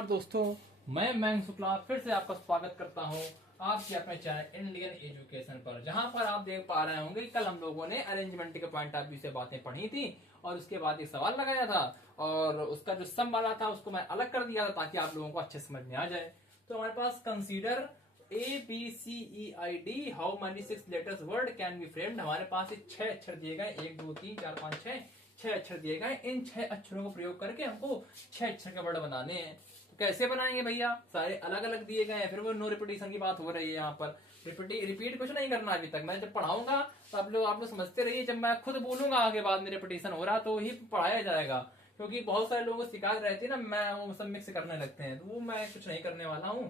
दोस्तों, मैं मैंग शुक्ला फिर से आपका स्वागत करता हूं आपके अपने चैनल इंडियन एजुकेशन पर, जहां पर आप देख पा रहे होंगे कल हम लोगों ने अरेंजमेंट के पॉइंट ऑफ व्यू से बातें पढ़ी थी और उसके बाद एक सवाल लगाया था और उसका जो सम वाला था उसको मैं अलग कर दिया था ताकि आप लोगों को अच्छे समझ में आ जाए। तो हमारे पास consider ABCEID how many 6 letters word can be framed. हमारे पास 6 अक्षर दिए गए, 1 2 3 4 5 6 अक्षर दिए गए। इन 6 अक्षरों को प्रयोग करके हमको 6 अक्षर के वर्ड बनाने हैं। तो कैसे बनाएंगे भैया? सारे अलग अलग दिए गए हैं, फिर वो नो रिपीटेशन की बात हो रही है यहाँ पर। रिपीट कुछ नहीं करना अभी तक। मैं जब पढ़ाऊंगा तो आप लोग समझते रहिए, जब मैं खुद बोलूंगा आगे बाद में रिपीटेशन हो रहा तो ही पढ़ाया जाएगा, क्योंकि बहुत सारे लोगों को शिकायत रहती है ना, मैं वो सब मिक्स करने लगते हैं, तो वो मैं कुछ नहीं करने वाला हूँ।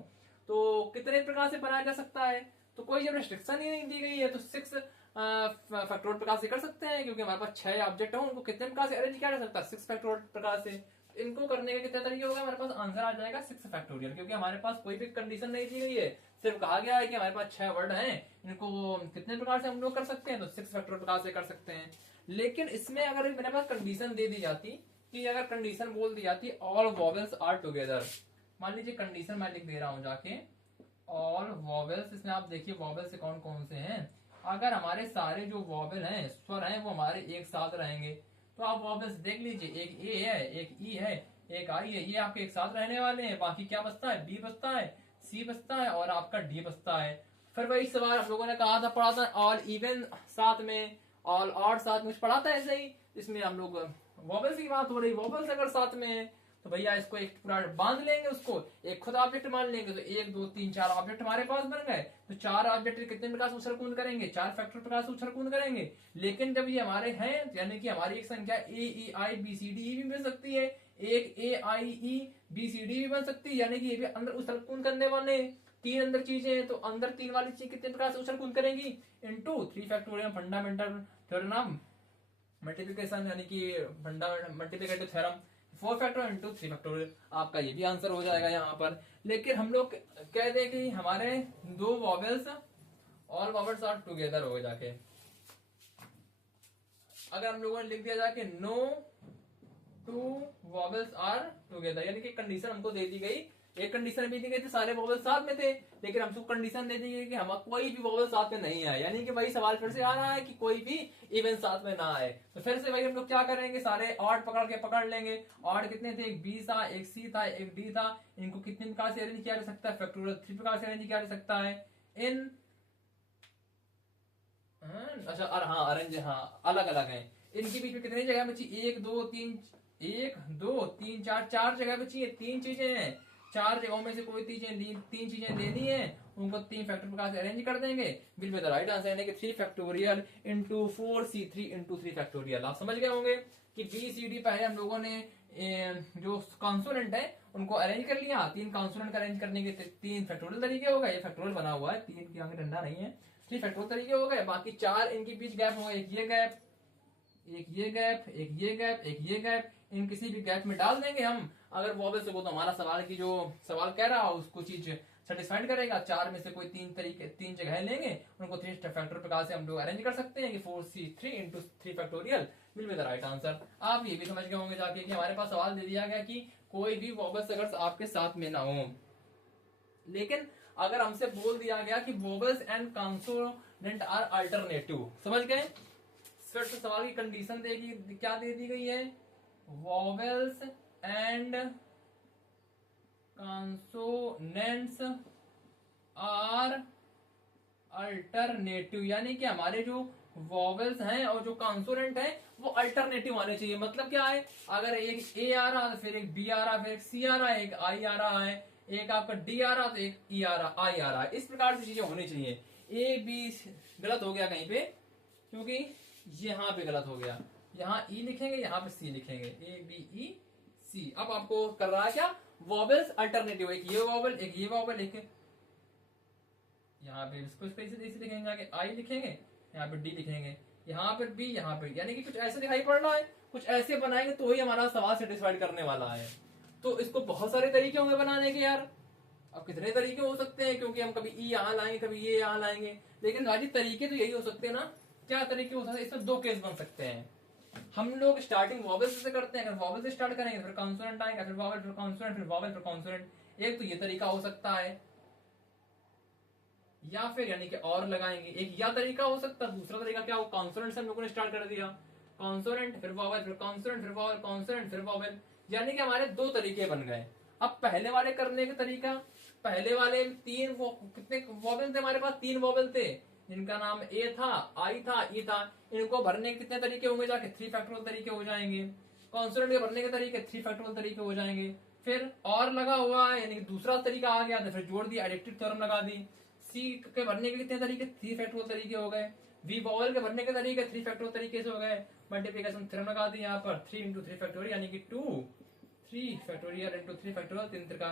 तो कितने प्रकार से बनाया जा सकता है, तो कोई जब रिस्ट्रिक्शन ही नहीं दी गई है तो 6 फैक्टोरियल प्रकार से कर सकते हैं, क्योंकि हमारे पास 6 ऑब्जेक्ट है, उनको कितने प्रकार से अरेंज किया जा सकता है? 6 फैक्टोरियल प्रकार से। इनको करने के कितने तरीके हो गए? हमारे पास आंसर आ जाएगा 6 फैक्टोरियल, क्योंकि हमारे पास कोई भी कंडीशन नहीं दी गई है, सिर्फ कहा गया है कि हमारे पास 6 वर्ड हैं, इनको कितने प्रकार से हम लोग कर सकते हैं, तो 6 फैक्टोरियल प्रकार से कर सकते हैं। लेकिन इसमें अगर मेरे पास कंडीशन दे दी जाती कि अगर कंडीशन बोल दी जाती ऑल वॉवेल्स आर टुगेदर, मान लीजिए कंडीशन मैं लिख दे रहा हूं जाके ऑल वॉवेल्स, इसमें आप देखिए वॉवेल्स कौन कौन से हैं। अगर हमारे सारे जो वॉवेल हैं, स्वर हैं, वो हमारे एक साथ रहेंगे, तो आप वॉवेल्स देख लीजिए, एक ए है, एक ई है, एक आई है, ये आपके एक साथ रहने वाले हैं। बाकी क्या बचता है? बी बचता है, सी बचता है और आपका डी बचता है। फिर वही सवाल हम लोगों ने कहा था, पढ़ा था ऑल इवन साथ में, ऑल ऑड साथ में, पढ़ा था ऐसे ही। इसमें हम लोग वॉवेल्स की बात हो रही, वॉवेल्स अगर साथ में है तो भैया इसको एक पूरा बांध लेंगे, उसको एक खुद ऑब्जेक्ट मान लेंगे, तो 1 2 3 4 ऑब्जेक्ट हमारे पास बन गए। तो 4 ऑब्जेक्ट कितने प्रकार से उछल कूद करेंगे? 4 फैक्टर प्रकार से उछल कूद करेंगे। लेकिन जब ये हमारे हैं, यानी कि हमारी एक संख्या AEIBCDE भी बन सकती है, एक AIEBCD भी बन सकती है, यानी कि ये भी अंदर उछल कूद करने वाले 3 अंदर चीजें हैं, तो अंदर 3 वाली चीज कितने प्रकार से उछल कूद करेंगी? Into 3 factorial fundamental theorem multiplication, यानी कि multiplicative theorem 4 factorial into 3 factorial. आपका ये भी आंसर हो जाएगा यहाँ पर। लेकिन हम लोग कह दें कि हमारे 2 vowels, all vowels are together हो जाके, अगर हम लोगों ने लिख दिया जाके नो 2 वॉवेल्स आर टुगेदर, यानी कि कंडीशन हमको दे दी गई, एक कंडीशन भी दी गई थी सारे वॉवेल्स साथ में थे, लेकिन हमको कंडीशन दे दी गई कि हम कोई भी वॉवेल साथ में नहीं आए, यानी कि वही सवाल फिर से आ रहा है कि कोई भी इवन साथ में ना आए। तो फिर से वही हम लोग क्या करेंगे, सारे ऑड पकड़ लेंगे। ऑड कितने थे? एक बी था, एक सी था, एक डी था। इनको कितने प्रकार से अरेंज किया जा सकता है? फैक्टोरियल 3 प्रकार से अरेंज किया जा सकता है। इन अच्छा, और हाँ अरेंज, हाँ अलग अलग है। इनके बीच में कितनी जगह बची? 1 2 3 1 2 3 4, 4 जगह बची है, 3 चीजें हैं। 4 जगहों में से कोई 3 चीजें लेनी है, उनको 3 फैक्टर प्रकार से अरेंज कर देंगे। Will be the right answer, यानी कि 3 factorial into 4C3 into 3 factorial. आप समझ गए होंगे कि BCD पहले हम लोगों ने जो कॉन्सोनेंट है उनको अरेंज कर लिया। 3 कॉन्सोनेंट का अरेंज करने के 3 फैक्टोरियल तरीके हो गए। ये फैक्टोरियल बना हुआ है, 3 की आगे डंडा नहीं है, 3 फैक्टोरियल तरीके हो गए। बाकी 4 इनके बीच गैप हो गए, एक ये गैप, एक ये गैप, एक ये गैप, एक ये गैप। इन किसी भी गैप में डाल देंगे हम अगर वॉवेल से, वो तो हमारा सवाल की जो सवाल कह रहा हो उसको चीज सेटिस्फाइड करेगा। 4 में से कोई 3 जगह लेंगे, उनको 3 फैक्टर प्रकार से हम लोग अरेंज कर सकते हैं कि 4C3 into 3 factorial will be the right answer. आप ये भी समझ गए होंगे जाके कि हमारे पास सवाल दे दिया गया कि कोई भी वॉवेल्स अगर आपके साथ में ना हो। लेकिन अगर हमसे बोल दिया गया कि vowels and consonant are alternative, समझ गए? फिर से सवाल की कंडीशन देगी, क्या दे दी गई है? Vowels and consonants are alternative, यानी कि हमारे जो वॉवेल्स हैं और जो कॉन्सोनेंट है वो अल्टरनेटिव आने चाहिए। मतलब क्या है? अगर एक ए आ रहा है, फिर एक बी आ रहा है, फिर एक सी आ रहा है, एक आई आ रहा है, एक आपका डी आ रहा तो एक ई आ रहा, आई आ रहा है, इस प्रकार से चीजें होनी चाहिए। ए बी गलत हो गया कहीं पे, क्योंकि यहां पे गलत हो गया, यहाँ ई लिखेंगे, यहाँ पे सी लिखेंगे, ABEC। अब आपको कर रहा है क्या? वॉवेल्स अल्टरनेटिव, एक ये वॉवेल, एक ये वॉवेल, एक यहाँ पे इसको ऐसे लिखेंगे, आगे आई लिखेंगे, यहाँ पे डी लिखेंगे, यहाँ पे बी, यहाँ पे, यानी कि कुछ ऐसे दिखाई पड़ रहा है। कुछ ऐसे बनाएंगे तो ही हमारा सवाल सेटिस्फाइड करने वाला है। तो इसको बहुत सारे तरीके होंगे बनाने के यार। अब कितने तरीके हो सकते हैं, क्योंकि हम कभी ई यहाँ लाएंगे, कभी ये यहाँ लाएंगे, लेकिन राजी तरीके तो यही हो सकते हैं ना। क्या तरीके हो सकते हैं? इसमें 2 केस बन सकते हैं। हम लोग स्टार्टिंग वॉवल से करते हैं, अगर वॉवल से स्टार्ट करेंगे फिर कॉन्सोनेंट आएगा, फिर वॉवल फिर कॉन्सोनेंट फिर वॉवल फिर कॉन्सोनेंट। एक तो ये तरीका हो सकता है, या फिर यानी कि और लगाएंगे, एक या तरीका हो सकता है। दूसरा तरीका क्या हो, कॉन्सोनेंट से हम लोगों ने स्टार्ट कर दिया, कॉन्सोनेंट फिर वॉवल फिर कॉन्सोनेंट फिर वॉवल कॉन्सोनेंट फिर वॉवल, यानी कि हमारे दो तरीके बन गए। अब पहले वाले करने का तरीका, पहले वाले तीन कितने वॉवल थे हमारे पास, तीन वॉवल थे जिनका नाम ए था, आई था, ई था। इनको भरने के कितने तरीके होंगे, जाके 3 फैक्टोरियल तरीके हो जाएंगे। कॉन्सोनेंट के भरने के तरीके 3 फैक्टोरियल तरीके हो जाएंगे। फिर और लगा हुआ है, यानी कि दूसरा तरीका आ गया, तो फिर जोड़ दिया, एडिक्टिव थ्योरम लगा दी। सी के भरने के कितने तरीके, 3 फैक्टोरियल तरीके हो गए। वी वॉवल के भरने के तरीके 3 फैक्टोरियल तरीके से हो गए। मल्टीप्लिकेशन थ्योरम लगा दी यहाँ पर, 3 इंटू 3 फैक्टोरियल यानी कि 2 3 फैक्टोरियल इंटू 3 फैक्टोरियल, 3 का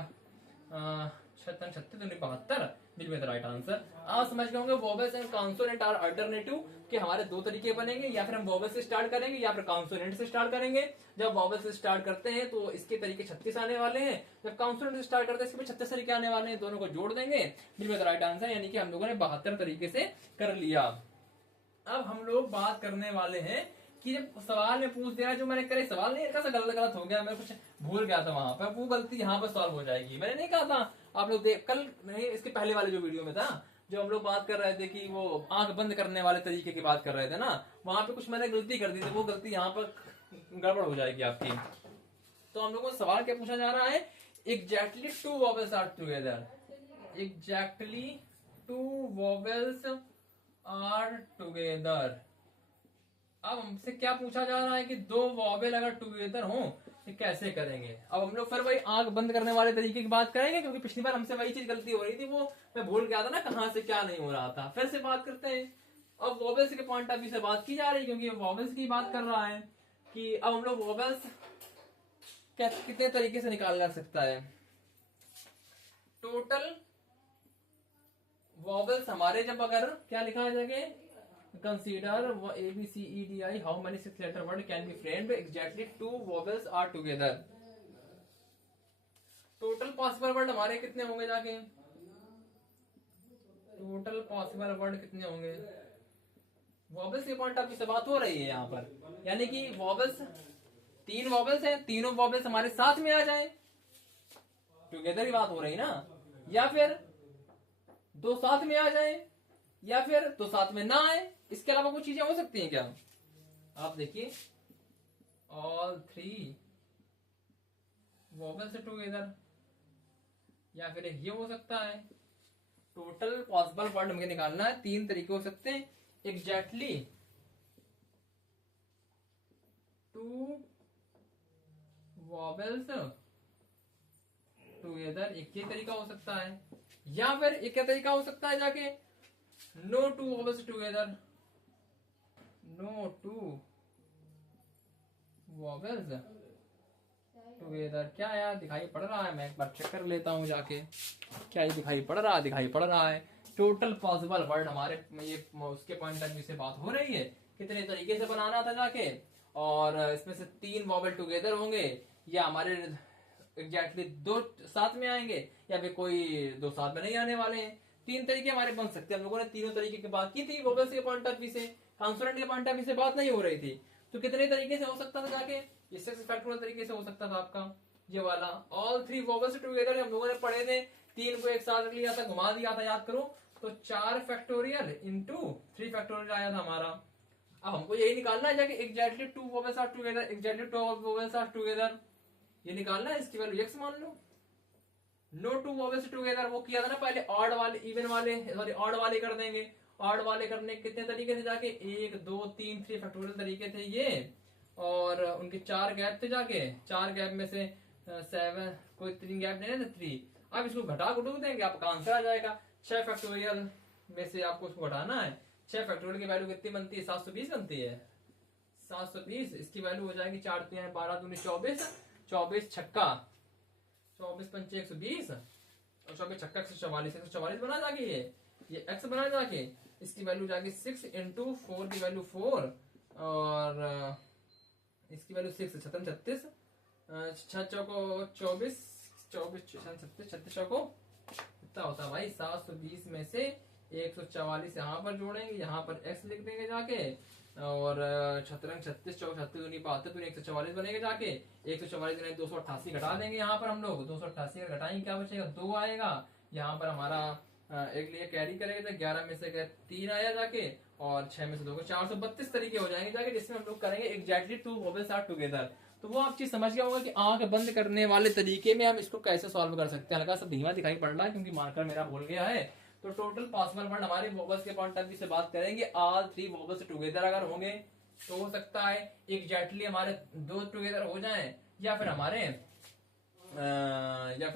36 72 will be the right answer. आप समझ गए होंगे vowels and consonant are alternative, कि हमारे दो तरीके बनेंगे, या फिर हम वॉवल से स्टार्ट करेंगे या फिर कॉन्सोनेंट से स्टार्ट करेंगे। जब वॉवल से स्टार्ट करते हैं तो इसके तरीके 36 आने वाले हैं, जब कॉन्सोनेंट से स्टार्ट करते हैं इसके 36 तरीके आने वाले हैं, दोनों को जोड़ देंगे, will be the right answer. यानी कि हम लोगों ने 72 तरीके से कर लिया। अब हम लोग बात करने वाले हैं कि जब सवाल में पूछ दिया, जो मैंने करे सवाल नहीं, कैसा गलत गलत हो गया, मैं कुछ भूल गया था वहां पर, वो गलती यहाँ पर सॉल्व हो जाएगी। मैंने नहीं कहा था, आप लोग देख कल नहीं, इसके पहले वाले जो वीडियो में था, जो हम लोग बात कर रहे थे कि वो आंख बंद करने वाले तरीके की बात कर रहे थे ना, वहां पे कुछ मैंने गलती कर दी थी, वो गलती यहाँ पर गड़बड़ हो जाएगी आपकी। तो हम लोगों को सवाल क्या पूछा जा रहा है, exactly 2 vowels are together, exactly 2 vowels are together. अब हमसे क्या पूछा जा रहा है कि दो वॉवेल अगर टुगेदर हो तो कैसे करेंगे। अब हम लोग फिर वही आंख बंद करने वाले तरीके की बात करेंगे, क्योंकि पिछली बार हमसे वही चीज गलती हो रही थी, वो मैं भूल गया था ना कहां से क्या नहीं हो रहा था। फिर से बात करते हैं, अब वॉवेल्स के पॉइंट ऑफ व्यू से बात की जा रही है, क्योंकि वॉवेल्स की बात कर रहा है कि अब हम लोग वॉवेल्स कितने तरीके से निकाल सकता है। टोटल वॉवेल्स हमारे जब अगर क्या लिखा जाएगा, consider A B C E D I how many 6 letter word can be framed exactly 2 vowels are together। Total possible word हमारे कितने होंगे, जाके टोटल पॉसिबल वर्ड कितने होंगे, वॉवेल्स के पॉइंट ऑफ व्यू से बात हो रही है यहाँ पर, यानी कि वॉवेल्स 3 वॉवेल्स हैं, तीनों वॉवेल्स हमारे साथ में आ जाए, टुगेदर की बात हो रही ना, या फिर दो साथ में आ जाए, या फिर दो साथ में ना आए। इसके अलावा कुछ चीजें हो सकती हैं क्या, आप देखिए, ऑल 3 वॉवेल्स टुगेदर, या फिर ये हो सकता है। टोटल पॉसिबल वर्ड हमें निकालना है, 3 तरीके हो सकते हैं, एग्जैक्टली 2 वॉवेल्स टुगेदर, एक ये तरीका हो सकता है, या फिर एक क्या तरीका हो सकता है, जाके no 2 vowels together, no 2 vowels together. क्या यार दिखाई पड़ रहा है, मैं एक बार चेक कर लेता हूं जाके, क्या ये दिखाई पड़ रहा है, दिखाई पड़ रहा है। टोटल पॉसिबल वर्ड हमारे ये उसके पॉइंट ऑफ व्यू से बात हो रही है, कितने तरीके से बनाना था जाके, और इसमें से 3 वॉवेल टुगेदर होंगे, या हमारे एग्जैक्टली 2 साथ में आएंगे, या फिर कोई 2 साथ में नहीं आने वाले हैं। 3 तरीके हमारे बन सकते हैं। हम लोगों ने तीनों तरीके की बात की थी वॉवेल्स के पॉइंट ऑफ व्यू से, कॉन्सोनेंट के पॉइंट ऑफ व्यू से बात नहीं हो रही थी। तो कितने तरीके से हो सकता था, जाके ये 6 फैक्टोरियल तरीके से हो सकता था आपका ये वाला। ऑल 3 वॉवेल्स टुगेदर हम लोगों ने पढ़े थे, 3 को एक साथ रख लिया था, घुमा दिया था, याद करो, तो 4 फैक्टोरियल इंटू 3 फैक्टोरियल आया था हमारा। अब हमको यही निकालना है जाके exactly 2 vowels are together, exactly 2 vowels are together, ये निकालना है। इसकी वैल्यू x मान लो। नो 2 वॉवेल्स टुगेदर वो किया था ना पहले, ऑड वाले इवन वाले, सॉरी ऑड वाले कर देंगे। ऑड वाले करने कितने तरीके थे, जाके 1 2 3 3 फैक्टोरियल तरीके थे ये, और उनके 4 गैप थे, जाके 4 गैप में से 7, कोई 3 गैप नहीं है 3। अब इसको घटा घटू देंगे, आपका आंसर आ जाएगा। 6 फैक्टोरियल में से आपको उसको घटाना है। 6 फैक्टोरियल की वैल्यू कितनी बनती है, 720 बनती है, 720। इसकी वैल्यू हो जाएगी 4 3 12 दूनी 24, 24 छक्का 24 पंचे 120, और 24 छक्का 144, 144 बना जाके ये x बना जाके, इसकी वैल्यू जाके 6 इंटू 4 की वैल्यू 4, और इसकी वैल्यू 6 36, 6 चौको 24, 24 36 36 चौको कितना होता है भाई, 720 में से 144 यहाँ पर जोड़ेंगे, यहाँ पर x लिख देंगे जाके, और छतरंग 36 चौक 36 दूनी 72 दूनी 144 बनेगा जाके, 144 दूनी 288 घटा देंगे यहाँ पर हम लोग, 288 का घटाएंगे क्या बचेगा 2 आएगा। यहाँ पर हमारा एक लिए कैरी करेगा तो 11 में से 3 आया जाके, और 6 में से 2 को 432 तरीके हो जाएंगे जाके, जिसमें हम लोग करेंगे एग्जैक्टली 2 वोवेल्स आर टुगेदर। तो वो आप चीज समझ गया होगा कि आंख बंद करने वाले तरीके में हम इसको कैसे सॉल्व कर सकते हैं। हल्का सा धीमा दिखाई पड़ रहा है क्योंकि मार्कर मेरा भूल गया है। तो टोटल पॉसिबल वर्ड हमारे वोवेल्स के पॉइंट ऑफ व्यू से बात करेंगे, ऑल 3 वोवेल्स टुगेदर अगर होंगे तो हो सकता है एग्जैक्टली हमारे 2 टुगेदर हो जाएं, या फिर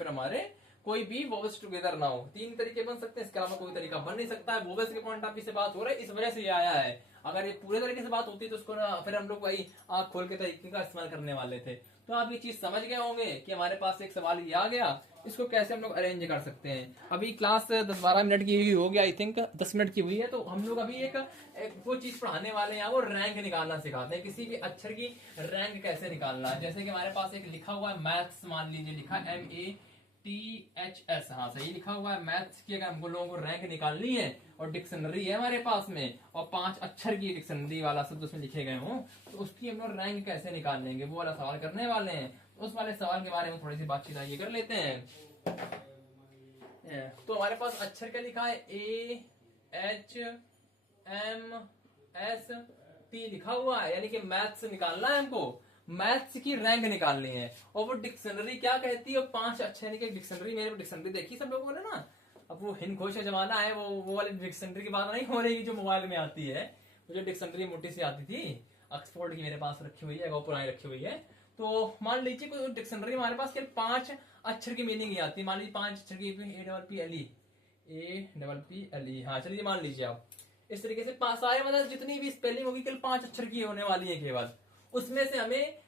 हमारे कोई भी वोवेल्स टुगेदर ना हो। 3 तरीके बन सकते हैं, इसके अलावा कोई तरीका बन नहीं सकता है। वोवेल्स के पॉइंट ऑफ व्यू से बात हो रहा है, इस वजह से ये आया है। अगर ये पूरे तरीके से बात होती तो उसको ना फिर हम लोग वही आंख खोल के तरीके का इस्तेमाल करने वाले थे। तो आप ये चीज समझ गए होंगे कि हमारे पास एक सवाल ये आ गया, इसको कैसे हम लोग अरेंज कर सकते हैं। अभी क्लास 10-12 मिनट की हुई होगी, आई थिंक 10 मिनट की हुई है। तो हम लोग अभी एक वो चीज पढ़ाने वाले हैं, वो रैंक निकालना सिखाते हैं, किसी भी अक्षर की रैंक कैसे निकालना है। जैसे कि हमारे पास एक लिखा हुआ है मैथ्स, मान लीजिए लिखा MATHS, हाँ सही लिखा हुआ है मैथ्स की। अगर हमको लोगों को रैंक निकालनी है और डिक्शनरी है हमारे पास में, और 5 अक्षर की डिक्शनरी वाला शब्द उसमें लिखे गए हों, तो उसकी हम लोग रैंक कैसे निकाल लेंगे, वो वाला सवाल करने वाले हैं। उस वाले सवाल के बारे में थोड़ी सी बातचीत आइए कर लेते हैं। तो हमारे पास अक्षर क्या लिखा है, AHMST लिखा हुआ है, यानी कि मैथ्स निकालना है हमको, मैथ्स की रैंक निकालनी है। और वो डिक्शनरी क्या कहती है, 5 अक्षर की डिक्शनरी, मेरे डिक्शनरी देखी सब लोगों ने ना। अब वो हिंद घोष का जमाना है, वो वाली डिक्शनरी की बात नहीं हो रही जो मोबाइल में आती है। वो जो डिक्शनरी मोटी सी आती थी, ऑक्सफोर्ड की मेरे पास रखी हुई है, वो पुरानी रखी हुई है। तो मान लीजिए कोई डिक्शनरी हमारे पास केवल 5 अक्षर की मीनिंग ही आती है। मान लीजिए 5 अक्षर की APPLE, हाँ चलिए मान लीजिए आप इस तरीके से सारे मतलब जितनी भी स्पेलिंग होगी केवल 5 अक्षर की होने वाली है केवल। उसमें से हमें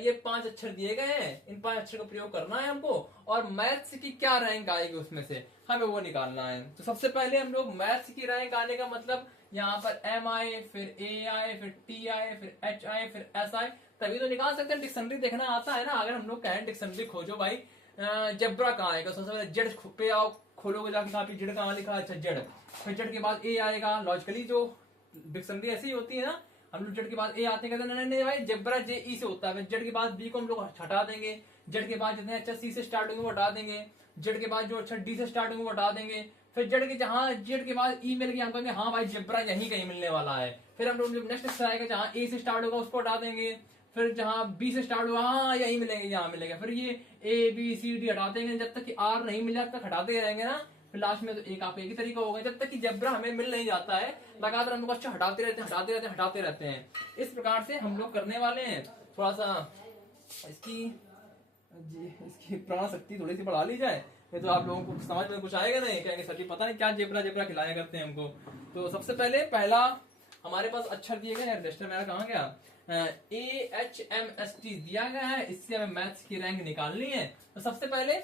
ये 5 अक्षर दिए गए हैं, इन 5 अक्षर का प्रयोग करना है हमको, और मैथ्स की क्या रैंक आएगी उसमें से हमें वो निकालना है। तो सबसे पहले हम लोग मैथ्स की रैंक आने का मतलब यहाँ पर M आए, फिर A आए, फिर T आए, फिर H आए, फिर S आए, तभी तो निकाल सकते हैं। डिक्शनरी देखना आता है ना। अगर हम लोग कहें डिक्शनरी खोजो भाई, जेब्रा कहाँ आएगा, सबसे पहले जेड पे आओ, खोलोगे जाके कहाँ पे जेड कहाँ लिखा है, अच्छा जेड, फिर जेड के बाद A आएगा। लॉजिकली जो डिक्शनरी ऐसी होती है ना, हम लोग जेड के बाद ए आते हैं, कहते नहीं भाई जेब्रा JE से होता है। जेड के बाद बी को हम लोग हटा देंगे, जेड के बाद जितने अच्छा सी से स्टार्ट होंगे वो हटा देंगे, जेड के बाद जो अच्छा डी से स्टार्ट होंगे वो हटा देंगे, फिर जेड के जहाँ जेड के बाद ई मिल गया हम कहेंगे हाँ भाई जेब्रा यहीं कहीं मिलने वाला है। फिर हम लोग नेक्स्ट आएगा जहाँ ए से स्टार्ट होगा उसको हटा देंगे, फिर जहाँ बी से स्टार्ट हुआ हाँ यही मिलेंगे, यहाँ मिलेगा। फिर ये ABCD हटा देंगे, जब तक कि R नहीं मिला तब तक हटाते रहेंगे ना। फिर लास्ट में तो एक आप एक ही तरीका होगा, जब तक कि जेब्रा हमें मिल नहीं जाता है लगातार हम लोग अच्छा हटाते रहते हैं। इस प्रकार से हम लोग करने वाले हैं। थोड़ा सा इसकी प्राण शक्ति थोड़ी सी बढ़ा ली जाए, नहीं तो आप लोगों को समझ में कुछ आएगा नहीं, कहेंगे सर जी पता नहीं क्या जेब्रा खिलाया करते हैं हमको। तो सबसे पहले पहला हमारे पास अक्षर दिए गए, रजिस्टर मेरा कहाँ गया, AHMST दिया गया है, इससे हमें मैथ्स की रैंक निकालनी है। तो सबसे पहले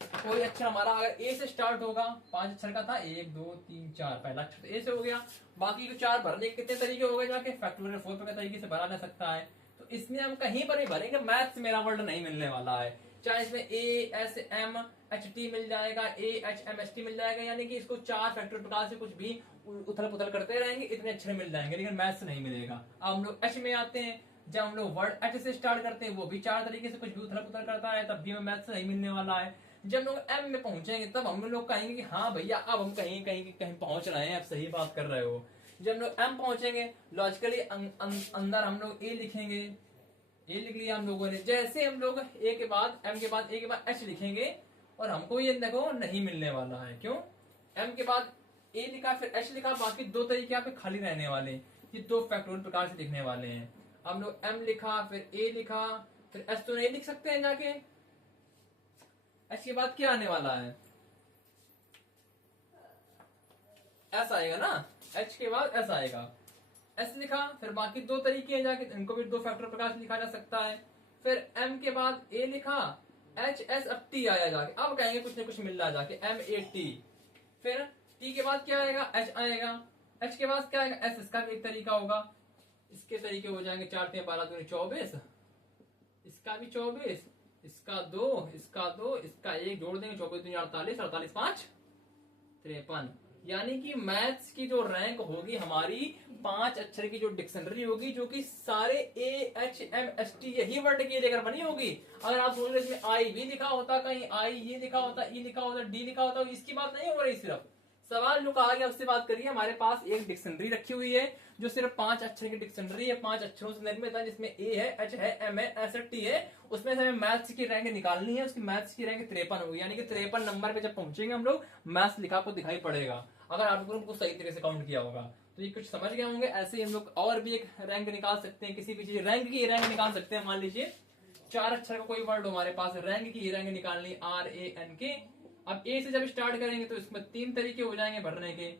कोई अक्षर हमारा अगर ए से स्टार्ट होगा, 5 अक्षर का था, 1 2 3 4, पहला अक्षर तो ए से हो गया। बाकी के 4 भरने के कितने तरीके हो गए, जाके फैक्टोरियल 4 के तरीके से भरा जा सकता है। तो इसमें हम कहीं पर भी भरेंगे, मैथ्स मेरा वर्ड नहीं मिलने वाला है। चाहे इसमें ASMHT मिल जाएगा, AHMST मिल जाएगा, यानी कि इसको 4 फैक्टोरियल प्रकार से कुछ भी उथल पुथल करते रहेंगे, इतने अक्षर मिल जाएंगे, लेकिन मैथ्स नहीं मिलेगा। अब हम लोग H में आते हैं, जब हम लोग वर्ड H से स्टार्ट करते हैं, वो भी 4 तरीके से कुछ भी उथल पुथल करता है, तब भी हमें मैथ्स नहीं मिलने वाला है। जब लोग M में पहुंचेंगे तब हम लोग कहेंगे कि हाँ भैया अब हम कहीं पहुंच रहे हैं, अब सही बात कर रहे हो। जब लोग M पहुंचेंगे, लॉजिकली अंदर हम लोग A लिखेंगे, A लिख लिया हम लोगों ने। जैसे हम लोग A के बाद M के बाद A के बाद H लिखेंगे, और हमको ये देखो नहीं मिलने वाला है। क्यों? M के बाद A लिखा फिर H लिखा, बाकी 2 तरीके यहाँ पे खाली रहने वाले, ये 2 फैक्टोरियल प्रकार से लिखने वाले हैं। हम लोग M लिखा फिर A लिखा फिर H तो नहीं लिख सकते हैं जाके। H के बाद क्या आने वाला है, S आएगा ना, H के बाद S आएगा। S लिखा फिर बाकी 2 तरीके हैं जाके, इनको भी 2 फैक्टर प्रकार से लिखा जा सकता है। फिर M के बाद A लिखा, HS अब T आया जाके, अब कहेंगे कुछ ना कुछ मिल रहा जाके, MAT। फिर T के बाद क्या आएगा, H आएगा। H के बाद क्या आएगा, S, इसका भी एक तरीका होगा। इसके तरीके हो जाएंगे 4 3 12 2 24, इसका भी 24, इसका 2, इसका 1 जोड़ देंगे, 24 2 48, 48 5 53, यानी कि मैथ्स की जो रैंक होगी हमारी 5 अक्षर की जो डिक्शनरी होगी, जो कि सारे AHMST यही वर्ड के लेकर बनी होगी। अगर आप सोच रहे इसमें आई भी लिखा होता, कहीं आई ये लिखा होता, ई लिखा होता, डी लिखा होता, इसकी बात नहीं हो रही। सिर्फ सवाल जो कहा गया उससे बात करिए। हमारे पास एक डिक्शनरी रखी हुई है जो सिर्फ 5 अक्षर की डिक्शनरी है, 5 अक्षरों से निर्मित है, जिसमें ए है, एच है, एम है, एस टी है। उसमें से हमें मैथ्स की रैंक निकालनी है। उसकी मैथ्स की रैंक 53 होगी, यानी कि 53 नंबर पे जब पहुंचेंगे हम लोग, मैथ्स लिखा आपको दिखाई पड़ेगा अगर आप लोगों को सही तरीके से काउंट किया होगा। तो ये कुछ समझ गए होंगे। ऐसे ही हम लोग और भी एक रैंक निकाल सकते हैं, किसी भी चीज रैंक की रैंक निकाल सकते हैं। मान लीजिए 4 अक्षर का कोई वर्ड हो हमारे पास, रैंक की रैंक निकालनी RANK। अब ए से जब स्टार्ट करेंगे तो इसमें 3 तरीके हो जाएंगे भरने के।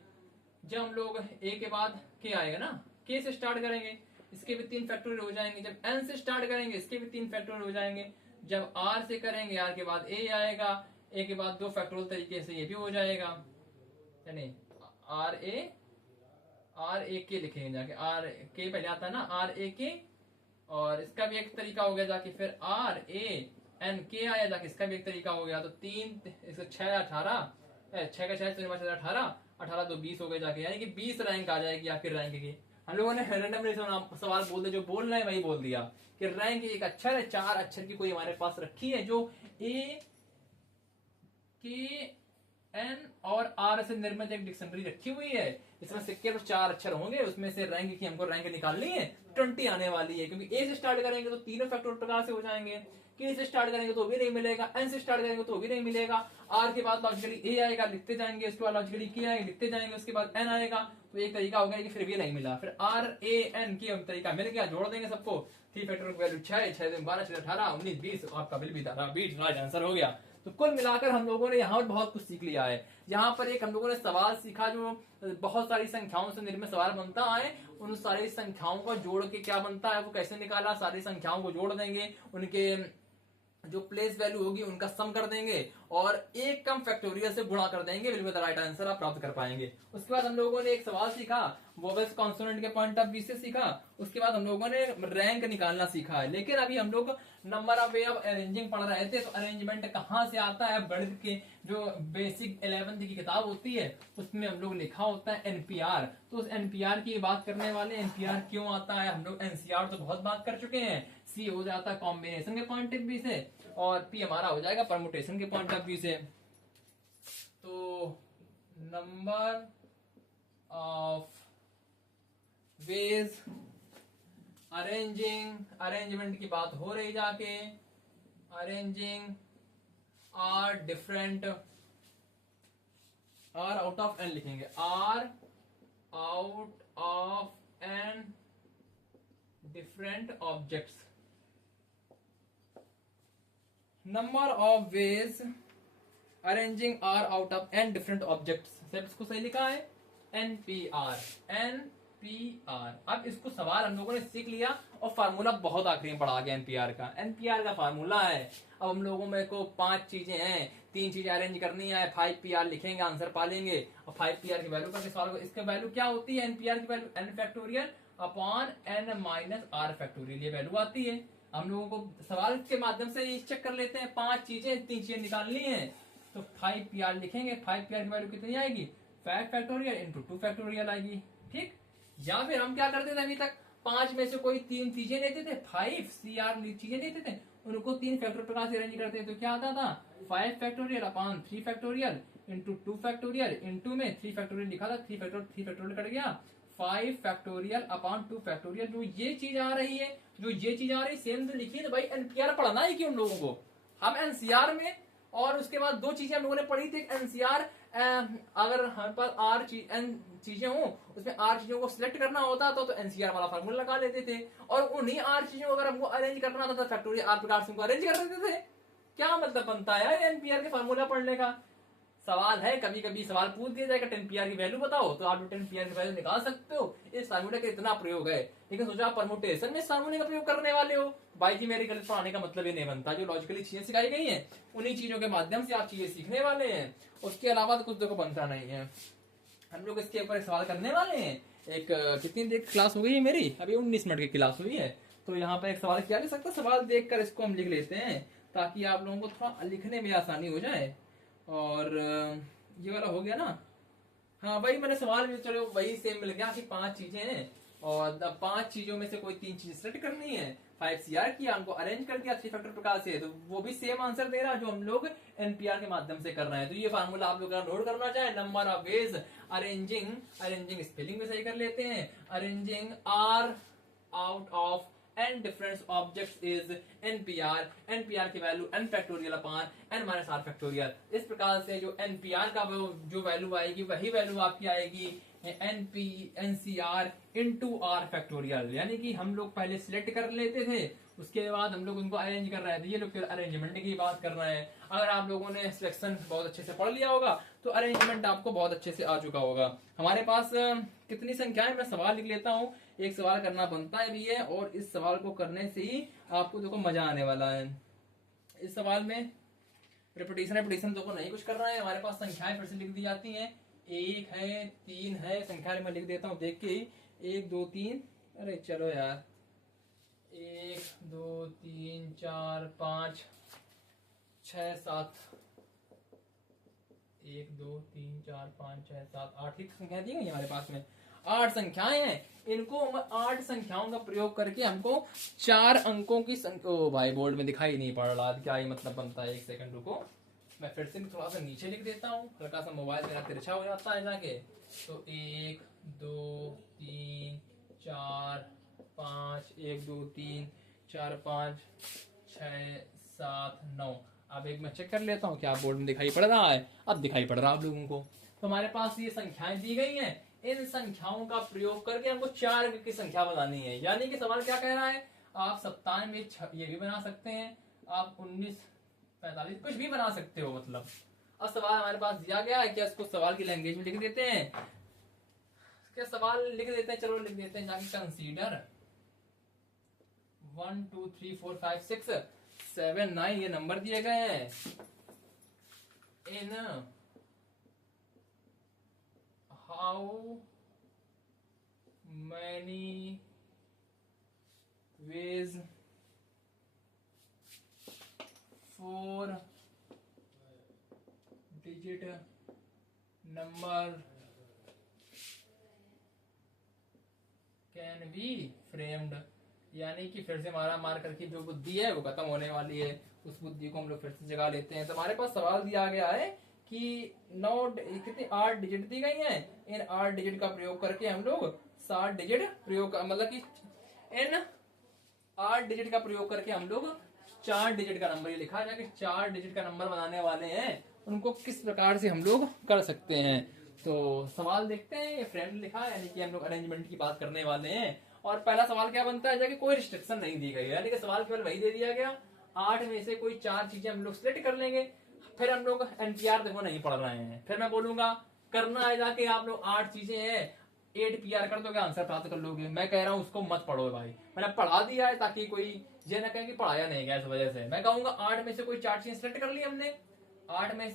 जब हम लोग ए के बाद के आएगा ना, के से स्टार्ट करेंगे, इसके भी 3 फैक्टोरियल हो जाएंगे। जब एन से स्टार्ट करेंगे, इसके भी 3 फैक्टोरियल हो जाएंगे। जब आर से करेंगे, आर के बाद ए आएगा, ए के बाद 2 फैक्टोरियल तरीके से ये भी हो जाएगा। यानी आर ए के लिखेंगे जाके, आर के पहले आता है ना, RAK। और इसका भी एक तरीका हो गया जाके, फिर RANK आया जाके, इसका भी एक तरीका हो गया। तो 3 इसको 6 18, 6 का 6 18, 18 तो 20 हो गए जाके, यानी कि 20 रैंक आ जाएगी आपकी रैंक की। हम लोगों ने रैंडमली सवाल बोल दिया, जो बोल रहे हैं वही बोल दिया कि रैंक एक अक्षर है, 4 अक्षर की कोई हमारे पास रखी है जो AKN और R से निर्मित एक डिक्शनरी रखी हुई है। इसमें से केवल 4 अक्षर होंगे, उसमें से रैंक की हमको रैंक निकालनी है। 20 आने वाली है, क्योंकि ए से स्टार्ट करेंगे तो तीनों फैक्टोरियल प्रकार से हो जाएंगे। के से स्टार्ट करेंगे तो भी नहीं मिलेगा, एन से स्टार्ट करेंगे तो भी नहीं मिलेगा। आर के बाद लॉजिकली ए आएगा, लिखते जाएंगे, उसके बाद लॉजिकली के आएगा, लिखते जाएंगे, उसके बाद एन आएगा। तो एक तरीका हो गया कि फिर भी नहीं मिला, फिर RAN की तरीका मिल गया, जोड़ देंगे सबको। 3 फैक्टोरियल की वैल्यू 6, 6 12, 6 18, 19 20, आपका बिल भी था 20 राइट आंसर हो गया। तो कुल मिलाकर हम लोगों ने यहाँ पर बहुत कुछ सीख लिया है। यहाँ पर एक हम लोगों ने सवाल सीखा, जो बहुत सारी संख्याओं से निर्मित सवाल बनता है, उन सारी संख्याओं को जोड़ के क्या बनता है वो कैसे निकाला। सारी संख्याओं को जोड़ देंगे, उनके जो प्लेस वैल्यू होगी उनका सम कर देंगे और एक कम फैक्टोरियल से गुणा कर देंगे, बिल्कुल राइट आंसर आप प्राप्त कर पाएंगे। उसके बाद हम लोगों ने एक सवाल सीखा, वोवेल्स कॉन्सोनेंट के पॉइंट ऑफ व्यू से सीखा। उसके बाद हम लोगों ने रैंक निकालना सीखा है। लेकिन अभी हम लोग number of way of arranging पढ़ रहे थे, तो अरेंजमेंट कहाँ से आता है, गणित के जो बेसिक 11th की किताब होती है उसमें हम लोग लिखा होता है NPR। तो उस NPR की बात करने वाले, NPR क्यों आता है, हम लोग NCR तो बहुत बात कर चुके हैं। C हो जाता है कॉम्बिनेशन के पॉइंट ऑफ व्यू से, और P हमारा हो जाएगा परमुटेशन के पॉइंट ऑफ व्यू से। तो नंबर ऑफ वेज अरेंजमेंट की बात हो रही जाके, arranging r different, r out of n लिखेंगे, r out of n different objects. Number of ways arranging r out of n different objects, सब इसको सही लिखा है NPR। अब इसको सवाल हम लोगों ने सीख लिया और फार्मूला बहुत आखिरी में पढ़ा गया NPR का। NPR का फार्मूला है, अब हम लोगों में को 5 चीजें हैं, 3 चीजें अरेंज करनी है, 5PR लिखेंगे, आंसर पा लेंगे। और 5PR की वैल्यू करके सवाल को, इसके वैल्यू क्या होती है, NPR की value n factorial upon n minus r factorial, ये वैल्यू आती है। हम लोगों को सवाल के माध्यम से चेक कर लेते हैं, 5 चीजें 3 चीजें निकालनी है, तो 5PR लिखेंगे। 5PR की वैल्यू कितनी आएगी, 5 फैक्टोरियल इंटू 2 फैक्टोरियल आएगी, ठीक। या फिर हम क्या करते थे, अभी तक 5 में से कोई 3 चीजें लेते थे, 5CR चीजें लेते थे, उनको 3 फैक्टोरियल प्रकार से अरेंज करते थे, तो क्या आता था 5 factorial upon 3 factorial into 2 factorial, into में 3 फैक्टोरियल लिखा था, 3 फैक्टोरियल कट गया, 5 फैक्टोरियल अपॉन 2 फैक्टोरियल। जो ये चीज आ रही है, सेम तो लिखी है, तो भाई NPR पढ़ना है कि उन लोगों को, हम NCR में, और उसके बाद 2 चीजें हम लोगों ने पढ़ी थी, NCR अगर हमारे पास n चीजें हो, उसमें R चीजों को सिलेक्ट करना होता तो NCR वाला फार्मूला लगा लेते थे, और उन्हीं R चीजों को अगर हमको अरेंज करना होता तो फैक्टोरियल R प्रकार से अरेंज कर देते थे। क्या मतलब बनता है यार NPR के फार्मूला पढ़ने का। सवाल है, कभी कभी सवाल पूछ दिया जाएगा 10PR की वैल्यू बताओ, तो आप 10PR की वैल्यू निकाल सकते हो। इस फार्मूले का इतना प्रयोग है, लेकिन सोचा आप परमुटेशन में इस फार्मूले का प्रयोग करने वाले हो, भाई जी मेरे गलत पढ़ाने का मतलब ये नहीं बनता। जो लॉजिकली चीजें सिखाई गई हैं उन्हीं चीजों के माध्यम से आप चीजें सीखने वाले हैं, उसके अलावा तो कुछ देखो बनता नहीं है। हम लोग इसके ऊपर सवाल करने वाले हैं। एक कितनी देर क्लास हो गई है मेरी, अभी 19 मिनट की क्लास हुई है, तो यहाँ पर एक सवाल किया जा सकता है, सवाल देखकर इसको हम लिख लेते हैं ताकि आप लोगों को थोड़ा लिखने में आसानी हो जाए। और ये वाला हो गया ना, हाँ वही मैंने सवाल भी चलो वही सेम मिल गया कि 5 चीजें हैं और 5 चीजों में से कोई 3 चीजें सेलेक्ट करनी है। 5 CR किया, उनको अरेंज कर दिया 3 फैक्टर प्रकार से, तो वो भी सेम आंसर दे रहा जो हम लोग एनपीआर के माध्यम से कर रहे हैं। तो ये फार्मूला आप लोग अगर नोट करना चाहे, number of ways arranging, arranging spelling में सही कर लेते हैं, arranging r out of n different objects is npr, npr की value n factorial upon n minus r factorial. इस प्रकार से जो npr का जो वैल्यू आएगी वही वैल्यू आपकी आएगी ncr इंटू आर फैक्टोरियल। यानी कि हम लोग पहले सिलेक्ट कर लेते थे, उसके बाद हम लोग उनको अरेंज कर रहे थे। ये लोग फिर अरेंजमेंट की बात कर रहे हैं। अगर आप लोगों ने सिलेक्शन बहुत अच्छे से पढ़ लिया होगा तो अरेंजमेंट आपको बहुत अच्छे से आ चुका होगा। हमारे पास कितनी संख्याएं, मैं सवाल लिख लेता हूँ, एक सवाल करना बनता है भी है और इस सवाल को करने से ही आपको देखो मजा आने वाला है। इस सवाल में रिपीटेशन देखो नहीं कुछ कर रहा है, हमारे पास संख्याएं फिर से लिख दी जाती हैं। 1 है, 3 है, संख्या मैं लिख देता हूँ देख के ही, 1 2 3, अरे चलो यार, 1 2 3 4 5 6 7, 1 2 3 4 5 6 7 8 ही संख्या दी गई हमारे पास में, 8 संख्याएं हैं। इनको 8 संख्याओं का प्रयोग करके हमको 4 अंकों की संख्या, ओ भाई बोर्ड में दिखाई नहीं पड़ रहा क्या ये मतलब बनता है, 1 सेकंड रुको, मैं फिर से थोड़ा सा नीचे लिख देता हूँ, हल्का सा मोबाइल मेरा तिरछा हो जाता है जाके। तो 1 2 3 4 5, 1 2 3 4 5 6 7 9। अब एक मैं चेक कर लेता हूँ क्या बोर्ड में दिखाई पड़ रहा है। अब दिखाई पड़ रहा है आप लोगों को। तो हमारे पास ये संख्याएं दी गई हैं, इन संख्याओं का प्रयोग करके हमको 4 अंक की संख्या बनानी है। यानी कि सवाल क्या कह रहा है, आप 57 में ये भी बना सकते हैं, आप 19 45 कुछ भी बना सकते हो मतलब। अब सवाल हमारे पास दिया गया है, क्या इसको सवाल की लैंग्वेज में लिख देते हैं, क्या सवाल लिख देते हैं, चलो लिख देते हैं जाके, कंसीडर 1 2 3 4 5 6 7 9 ये नंबर दिए गए हैं। In how many ways 4 digit number can be framed. यानी कि फिर से मारा मार करके जो बुद्धि है वो खत्म होने वाली है, उस बुद्धि को हम लोग फिर से जगा लेते हैं। तो हमारे पास सवाल दिया गया है कि 9 कितनी 8 डिजिट दी गई हैं, इन 8 डिजिट का प्रयोग करके हम लोग 7 डिजिट प्रयोग मतलब कि इन 8 डिजिट का प्रयोग करके हम लोग 4 डिजिट का नंबर, ये लिखा है कि 4 डिजिट का नंबर बनाने वाले हैं, उनको किस प्रकार से हम लोग कर सकते हैं। तो सवाल देखते हैं, ये फ्रेंड लिखा है, यानी कि हम लोग अरेंजमेंट की बात करने वाले हैं। और पहला सवाल क्या बनता है, कोई रिस्ट्रिक्शन नहीं दी गई, यानी कि सवाल केवल वही दे दिया गया, 8 में से कोई 4 चीजें हम लोग सिलेक्ट कर लेंगे। फिर हम लोग एनपीआर देखो नहीं पढ़ रहे हैं, फिर मैं बोलूंगा करना है जाके आप लोग 8 चीजें हैं, 8 पीआर कर दोगे, आंसर प्राप्त कर लोगे। मैं कह रहा हूँ उसको मत पढ़ो भाई, मैंने पढ़ा दिया है ताकि कोई ये ना कहे कि पढ़ाया नहीं गया। इस वजह से मैं कहूंगा 8 में से कोई 4 चीजें सिलेक्ट कर ली हमने, 8 में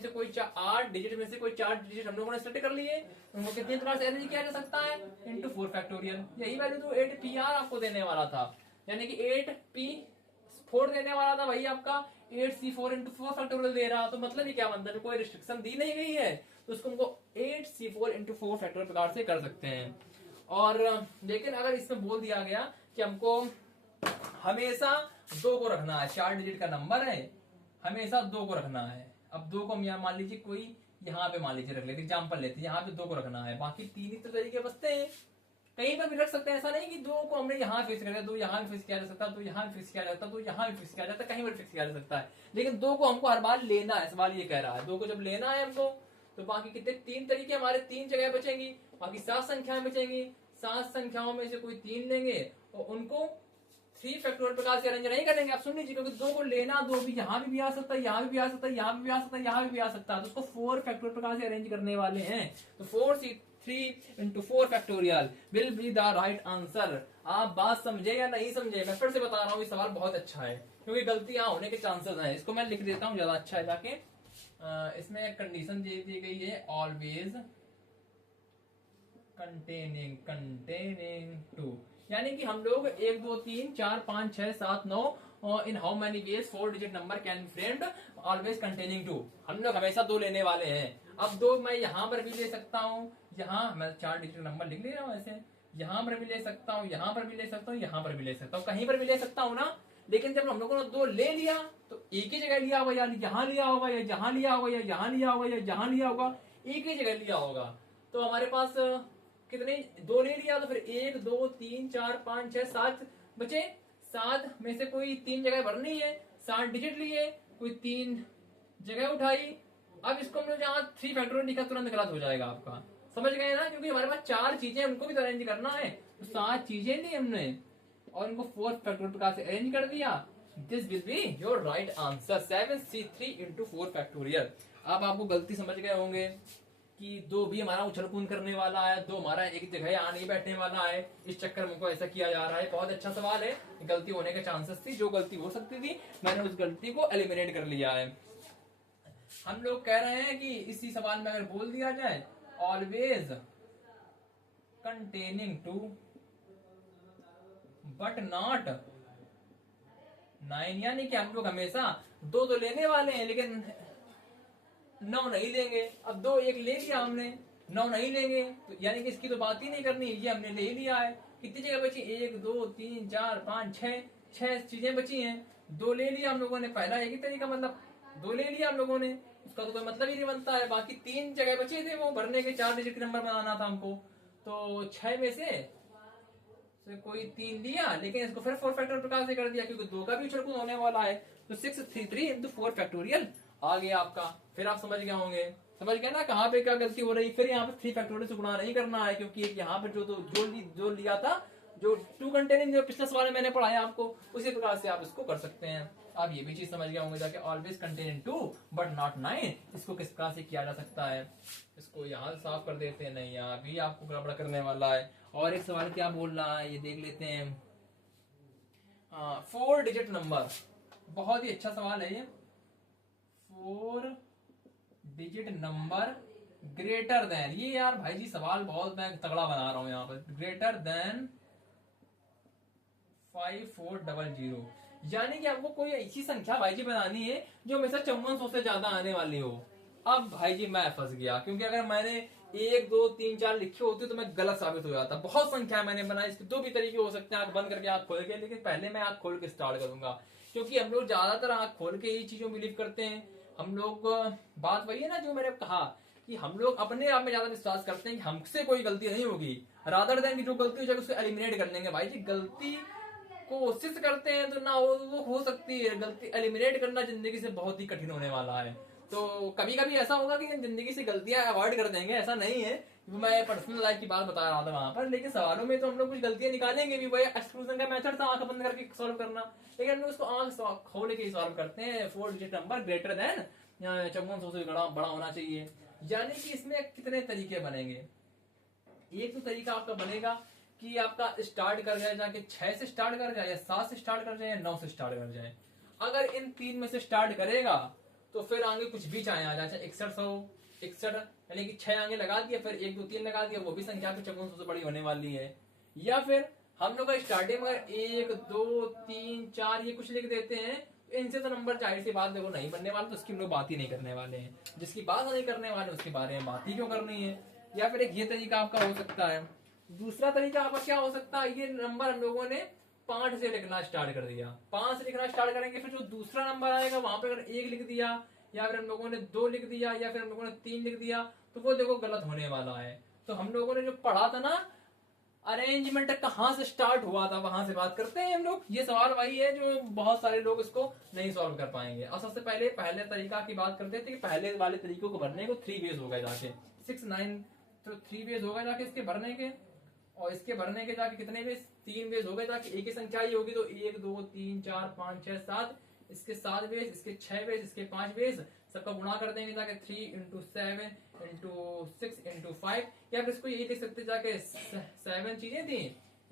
से कोई 8 डिजिट में से कोई 4 डिजिट हम लोगों ने सेलेक्ट कर लिए, उनको कितनी प्रकार से अरेंज किया जा सकता है, इंटू 4 फैक्टोरियल। यही वैल्यू तो 8 पीआर आपको देने वाला था, यानी कि 8p4 देने वाला था, वही आपका 8c4 इंटू 4 फैक्टोरियल दे रहा। तो मतलब ये क्या बनता है, कोई रिस्ट्रिक्शन दी नहीं गई है, तो उसको हमको 8c4 इंटू 4 फैक्टोरियल प्रकार से कर सकते हैं। और लेकिन अगर इसमें बोल दिया गया कि हमको हमेशा 2 को रखना है, 4 डिजिट का नंबर है, हमेशा 2 को रखना है। अब 2 को हम यहाँ मान लीजिए कोई यहाँ पे मान लीजिए रख लेते, एग्जाम्पल लेते, यहाँ पे 2 को रखना है, बाकी 3 ही तो तरीके बचते हैं, कहीं पर भी रख सकते हैं। ऐसा नहीं कि 2 को हमने यहाँ फिक्स कर दिया, 2 यहाँ भी फिक्स किया जा सकता है, 2 यहाँ भी फिक्स किया जाता है, 2 यहाँ भी फिक्स किया जाता है, कहीं पर फिक्स किया जा सकता है। लेकिन 2 को हमको हर बार लेना है, सवाल ये कह रहा है 2 को जब लेना है हमको, तो बाकी कितने 3 तरीके हमारे, 3 जगह बचेंगी, बाकी 7 संख्याएं बचेंगी। 7 संख्याओं में से कोई 3 लेंगे और उनको 3 फैक्टोरियल प्रकार से अरेंज नहीं करेंगे। आप सुन लीजिए, क्योंकि 2 को लेना, 2 भी यहाँ भी आ सकता है, यहाँ भी आ सकता है, यहाँ भी आ सकता है, यहाँ भी आ सकता है, तो उसको 4 फैक्टोरियल प्रकार से अरेंज करने वाले हैं। तो 3 into 4 factorial will be the right answer. आप बात समझे या नहीं समझे, मैं फिर से बता रहा हूँ, ये सवाल बहुत अच्छा है क्योंकि गलतियां होने के चांसेस हैं। इसको मैं लिख देता हूँ, ज्यादा अच्छा है जाके। इसमें एक कंडीशन दे दी गई है, ऑलवेज कंटेनिंग 2, यानी कि हम लोग 1 2 3 4 5 6 7 9 in how many ways 4 digit number can be framed always containing 2, हम लोग हमेशा 2 लेने वाले हैं। अब 2 मैं यहाँ पर भी ले सकता हूँ, यहाँ मैं 4 डिजिट नंबर लिख ले रहा हूँ ऐसे, यहाँ पर भी ले सकता हूँ, यहाँ पर भी ले सकता हूँ, यहाँ पर भी ले सकता हूँ, कहीं पर भी ले सकता हूँ ना। लेकिन जब हम लोगों ने 2 ले लिया तो एक ही जगह लिया होगा, यार यहाँ लिया होगा या जहाँ लिया होगा या यहाँ लिया होगा या जहाँ लिया होगा, एक ही जगह लिया होगा। तो हमारे पास कितने 2 ले लिया, तो फिर 1 2 3 4 5 6 7 बचे। 7 में से कोई 3 जगह भरनी है, 7 डिजिट लिए, कोई 3 जगह उठाई। अब इसको हम लोग जहाँ 3 फैक्टोरियल लिखा तुरंत गलत हो जाएगा आपका, समझ गए ना, क्योंकि हमारे पास 4 चीजें उनको भी तो अरेंज करना है। तो 7 चीजें ली हमने और इनको 4 फैक्टोरियल प्रकार से अरेंज कर दिया। This will be your right answer 7c3 into 4 factorial. अब आपको गलती समझ गए होंगे कि 2 भी हमारा उछल कूद करने वाला है, 2 हमारा एक जगह आ नहीं बैठने वाला है, इस चक्कर में हमको ऐसा किया जा रहा है। बहुत अच्छा सवाल है, गलती होने के चांसेस थी, जो गलती हो सकती थी मैंने उस गलती को एलिमिनेट कर लिया है। हम लोग कह रहे हैं कि इसी सवाल में अगर बोल दिया जाए ऑलवेज कंटेनिंग 2 बट नॉट 9, यानी कि हम लोग हमेशा 2 तो लेने वाले हैं लेकिन 9 नहीं लेंगे। अब 2 1 ले लिया हमने, 9 नहीं लेंगे, तो यानी कि इसकी तो बात ही नहीं करनी, ये हमने ले लिया है। कितनी जगह बची 1 2 3 4 5 6 चीजें बची हैं। 2 ले लिया हम लोगों ने, पहला एक ही तरीका, मतलब 2 ले लिया हम लोगों ने, उसका तो कोई मतलब ही नहीं बनता है। बाकी 3 जगह बचे थे वो भरने के, 4 डिजिट नंबर बनाना था हमको, तो 6 में से कोई 3 लिया, लेकिन इसको फिर 4 फैक्टोरियल प्रकार से कर दिया क्योंकि 2 का भी उछल-कूद होने वाला है। तो 6c3 into 4 फैक्टोरियल आ गया आपका। फिर आप समझ गए होंगे, समझ गए ना कहाँ पे क्या गलती हो रही। फिर यहाँ पे 3 फैक्टोरियल से गुणा नहीं करना है, क्योंकि यहाँ पे जो लिया था, जो 2 कंटेनिंग, जो पिछले सवाल में मैंने पढ़ाया आपको, उसी प्रकार से आप इसको कर सकते हैं। आप ये भी चीज समझ गए होंगे जाके ऑलवेज कंटेनिंग 2 बट नॉट 9, इसको किस प्रकार से किया जा सकता है। इसको यहाँ साफ कर देते हैं, नहीं यहाँ भी आपको गड़बड़ करने वाला है। और एक सवाल क्या बोल रहा है ये देख लेते हैं। 4 डिजिट नंबर, बहुत ही अच्छा सवाल है ये। 4 डिजिट नंबर ग्रेटर देन, ये यार भाई जी सवाल बहुत मैं तगड़ा बना रहा हूं यहाँ पर। ग्रेटर देन 5400, यानी कि आपको कोई ऐसी संख्या भाई जी बनानी है जो हमेशा 5400 से ज्यादा आने वाली हो। अब भाई जी मैं फंस गया, क्योंकि अगर मैंने 1 2 3 4 लिखे होते तो मैं गलत साबित हो जाता। बहुत संख्या मैंने बनाई, इसके 2 भी तरीके हो सकते हैं, आंख बंद करके आंख खोल के, लेकिन पहले मैं आंख खोल के स्टार्ट करूंगा, क्योंकि हम लोग ज्यादातर आंख खोल के ही चीजों में बिलीव करते हैं। हम लोग बात वही है ना जो मैंने कहा कि हम लोग अपने आप में ज्यादा विश्वास करते हैं कि हमसे कोई गलती नहीं होगी, रादर देन की जो गलती हो जाएगी उसको एलिमिनेट कर लेंगे। भाई जी गलती कोशिश करते हैं तो ना वो हो सकती है, गलती एलिमिनेट करना जिंदगी से बहुत ही कठिन होने वाला है। तो कभी कभी ऐसा होगा कि जिंदगी से गलतियां अवॉइड कर देंगे, ऐसा नहीं है। मैं पर्सनल लाइफ की बात बता रहा था वहां पर, लेकिन सवालों में तो हम लोग कुछ गलतियां निकालेंगे भी। वही एक्सक्लूजन का मेथड था आंख बंद करके सॉल्व करना, लेकिन हम लोग उसको आंख खोल के सॉल्व करते हैं। 4 डिजिट नंबर ग्रेटर देन 5400 से बड़ा होना चाहिए। यानी कि इसमें कितने तरीके बनेंगे। एक तो तरीका आपका बनेगा कि आपका स्टार्ट कर जाए जाके 6 से स्टार्ट कर जाए, या 7 से स्टार्ट कर जाए, या 9 से स्टार्ट कर जाए। अगर इन 3 में से स्टार्ट करेगा तो फिर आगे कुछ भी चाहे आ जाए, 61 यानी कि 6 आगे लगा दिया, फिर 1 2 3 लगा दिया, वो भी संख्या 5400 से बड़ी होने वाली है। या फिर हम लोग स्टार्टिंग में 1 2 3 4 ये कुछ लिख देते हैं, इनसे तो नंबर जाहिर सी बात देखो नहीं बनने वाला, तो उसकी हम लोग बात ही नहीं करने वाले हैं। जिसकी बात नहीं करने वाले उसके बारे में बात ही क्यों करनी है। या फिर एक ये तरीका आपका हो सकता है। दूसरा तरीका आपका क्या हो सकता है, ये नंबर हम लोगों ने 5 से लिखना स्टार्ट कर दिया, 5 से लिखना स्टार्ट करेंगे, फिर जो दूसरा नंबर आएगा वहां पे अगर 1 लिख दिया, या फिर हम लोगों ने 2 लिख दिया, या फिर हम लोगों ने 3 लिख दिया, तो वो देखो गलत होने वाला है। तो हम लोगों ने जो पढ़ा था ना अरेंजमेंट कहाँ से स्टार्ट हुआ था, वहां से बात करते हैं हम लोग। ये सवाल वही है जो बहुत सारे लोग इसको नहीं सॉल्व कर पाएंगे। और सबसे पहले तरीका की बात करते थे कि पहले वाले तरीकों को भरने को 3 वेज हो गए जाके 6 9, तो 3 वेज हो गए जाके इसके भरने के, और इसके भरने के जाके कितने वेज, 3 वेज हो गए जाके एक ही संख्या ही होगी, तो 1 2 3 4 5 6 7, इसके 7 वेज, इसके 6 वेज, इसके 5 वेज, सबका गुणा कर देंगे जाके 3 into 7 into 6 into 5। या फिर इसको यही लिख सकते जाके 7 चीजें थी,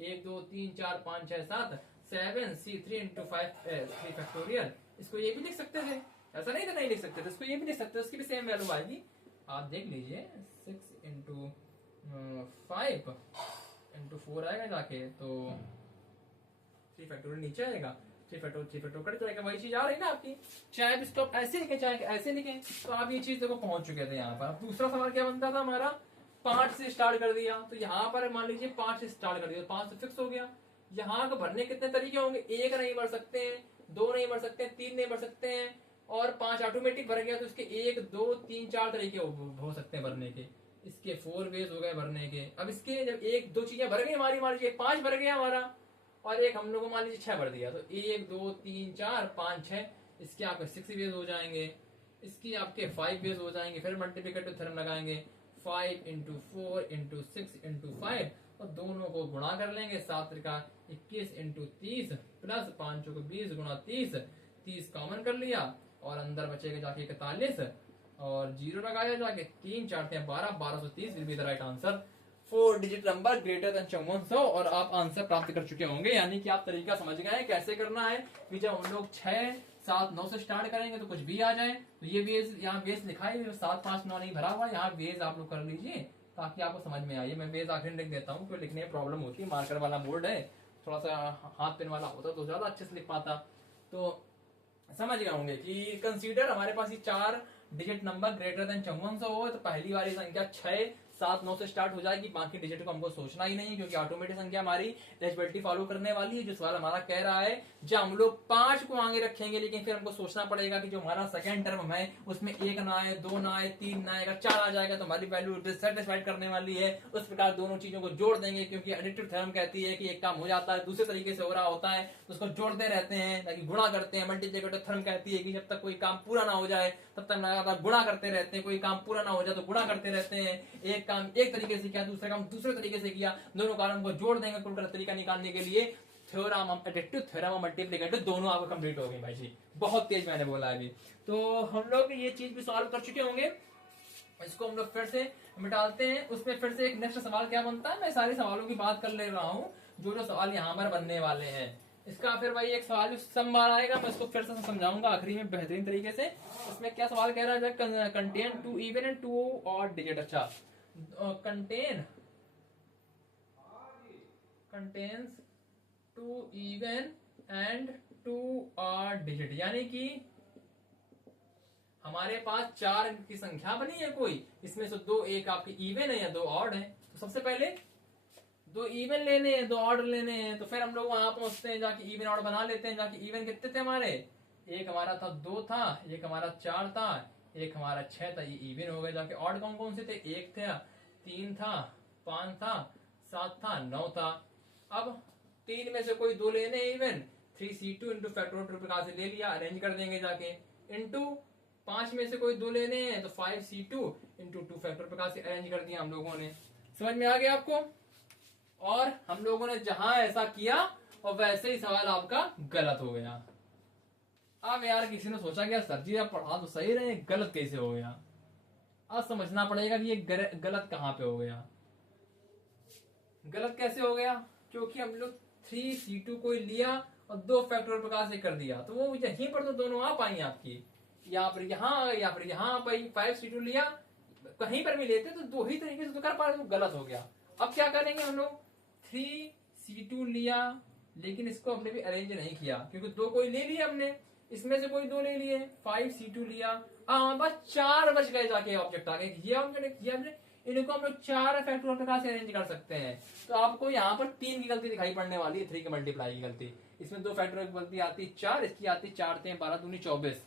1 2 3 4 5 6 7, 7c3 into 5 3 फैक्टोरियल। इसको ये भी लिख सकते थे, ऐसा नहीं था नहीं लिख सकते थे, इसको ये भी लिख सकते थे, उसकी भी सेम वैल्यू आएगी। आप देख लीजिए 6 into 5 into 4 आएगा जाके, तो 3 फैक्टोरियल नीचे आएगा, 3 फैक्टोरियल कट जाएगा, वही चीज आ रही ना आपकी। चाहे आप इसको ऐसे लिखें चाहे ऐसे लिखें, तो आप ये चीज देखो पहुंच चुके थे यहाँ पर। अब दूसरा सवाल क्या बनता था हमारा, 5 से स्टार्ट कर दिया, तो यहाँ पर मान लीजिए 5 से स्टार्ट कर दिया, 5 से फिक्स हो गया। यहाँ को भरने कितने तरीके होंगे, 1 नहीं भर सकते हैं, 2 नहीं भर सकते हैं, 3 नहीं भर सकते हैं, और 5 ऑटोमेटिक भर गया, तो इसके 1 2 3 4 तरीके हो सकते हैं भरने के। इसके 4 वेज हो गए भरने के। अब इसके जब 1 2 चीजें भर गई हमारी, मान लीजिए 5 भर गया हमारा, और एक हम लोग मान लीजिए 6 भर दिया, तो 1 2 3 4 5 6, इसके आपके 6 वेज हो जाएंगे, इसकी आपके 5 वेज हो जाएंगे। फिर मल्टीप्लिकेटिव थ्योरम लगाएंगे, 5 इंटू 4 इंटू 6 इंटू 5, और दोनों को गुणा कर लेंगे, 7 का 21 इंटू 30 प्लस 5 को 20 गुणा 30, 30 कॉमन कर लिया, और अंदर बचेगा जाके 41, और 0 लगाया जाके 3 4 12, 1230 will be the right answer. 4 digit number greater than 5400, और आप आंसर प्राप्त कर चुके होंगे। यानी कि आप तरीका समझ गए हैं कैसे करना है कि जब हम लोग 6 7 9 से स्टार्ट करेंगे तो कुछ भी आ जाए। तो ये बेस यहाँ बेस लिखा है, 7 5 9 नहीं भरा हुआ, यहाँ बेस आप लोग कर लीजिए ताकि आपको समझ में आए। मैं बेस आखिर लिख देता हूँ, क्योंकि लिखने में प्रॉब्लम होती है, मार्कर वाला बोर्ड है, थोड़ा सा हाथ पेन वाला होता तो ज्यादा अच्छे से लिख पाता। तो समझ गए होंगे कि कंसीडर हमारे पास ये 4 डिजिट नंबर ग्रेटर देन 5400 हो, तो पहली वाली संख्या 6 7 9 से स्टार्ट हो जाएगी, बाकी डिजिट को हमको सोचना ही नहीं, क्योंकि ऑटोमेटिक संख्या हमारी एलिजिबिलिटी फॉलो करने वाली है। जो सवाल हमारा कह रहा है, जब हम लोग 5 को आगे रखेंगे, लेकिन फिर हमको सोचना पड़ेगा कि जो हमारा सेकंड टर्म है उसमें 1 ना आए, 2 ना आए, 3 ना आएगा, 4 आ जाएगा, तो हमारी वैल्यू डिससेटिस्फाइड करने वाली है। उस प्रकार दोनों चीजों को जोड़ देंगे, क्योंकि एडिटिव थ्योरम कहती है कि एक काम हो जाता है दूसरे तरीके से हो रहा होता है, तो उसको जोड़ते रहते हैं ताकि गुणा करते हैं। मल्टीप्लिकेटिव थ्योरम कहती है कि जब तक कोई काम पूरा ना हो जाए तब तक लगातार गुणा करते रहते हैं, कोई काम पूरा ना हो जाए तो गुणा करते रहते हैं। एक काम एक तरीके से किया, दूसरा काम दूसरे तरीके से किया, दोनों काम को जोड़ देंगे कुल तरीका निकालने के लिए। थ्योरम एडिटिव थ्योरम और मल्टीप्लिकेटिव दोनों आपको कंप्लीट हो गए भाई जी, बहुत तेज मैंने बोला अभी। तो हम लोग ये चीज भी सॉल्व कर चुके होंगे, इसको हम लोग फिर से मिटाते हैं। उसमें फिर से एक नेक्स्ट सवाल क्या बनता है, मैं सारे सवालों की बात कर ले रहा हूँ जो जो सवाल यहाँ पर बनने वाले हैं। इसका फिर भाई एक सवाल सम बार आएगा, मैं इसको फिर से समझाऊंगा आखिरी में बेहतरीन तरीके से। इसमें क्या सवाल कह रहा है, contain 2 even and 2 odd digit. अच्छा, contains 2 even and 2 odd digit, यानी कि हमारे पास 4 अंक की संख्या बनी है कोई, इसमें से 2 एक आपकी इवन है या 2 ऑड है। तो सबसे पहले 2 इवन लेने हैं, 2 ऑड लेने हैं, तो फिर हम लोग वहां पहुंचते हैं, जाके इवन ऑड बना लेते हैं। जाके इवन कितने थे हमारे, एक हमारा था 2 था, एक हमारा 4 था, एक हमारा 6 था, ये इवन हो गए। जाके ऑड कौन कौन से थे, 1 था, 3 था, 5 था, 7 था, 9 था। अब 3 में से कोई 2 लेने इवन, 3c2 इंटू फैक्टोरियल प्रकार से ले लिया, अरेंज कर देंगे जाके, इंटू 5 में से कोई 2 लेने हैं तो 5c2 इंटू 2 फैक्टोरियल प्रकार से अरेंज कर दिया हम लोगों ने। समझ में आ गया आपको। और हम लोगों ने जहां ऐसा किया और वैसे ही सवाल आपका गलत हो गया। अब यार किसी ने सोचा कि सर जी आप पढ़ा तो सही रहे, गलत कैसे हो गया। अब समझना पड़ेगा कि ये गलत कहां पे हो गया। गलत कैसे हो गया, क्योंकि हम लोग 3c2 को लिया और 2 फैक्टोरियल प्रकार से कर दिया, तो वो यहीं पर तो दोनों आ पाई आपकी, यहाँ पर यहाँ आ गई, यहाँ पर यहाँ आ पाई। 5c2 लिया, कहीं पर भी लेते तो 2 ही तरीके से तो कर पा रहे, तो गलत हो गया। अब क्या करेंगे हम लोग, 3c2 लिया, लेकिन इसको हमने भी अरेंज नहीं किया, क्योंकि 2 कोई ले लिया हमने, इसमें से कोई 2 ले लिए। 5c2 लिया, हमारे पास 4 बच गए, जाके ऑब्जेक्ट आ गए। ये ऑब्जेक्ट किया हमने, इनको हम लोग 4 फैक्टोरियल प्रकार से अरेंज कर सकते हैं। तो आपको यहाँ पर 3 की गलती दिखाई पड़ने वाली है, 3 के मल्टीप्लाई की गलती। इसमें 2 फैक्टोरियल की गलती आती है 4, इसकी आती है 4 3 12 दूनी 24,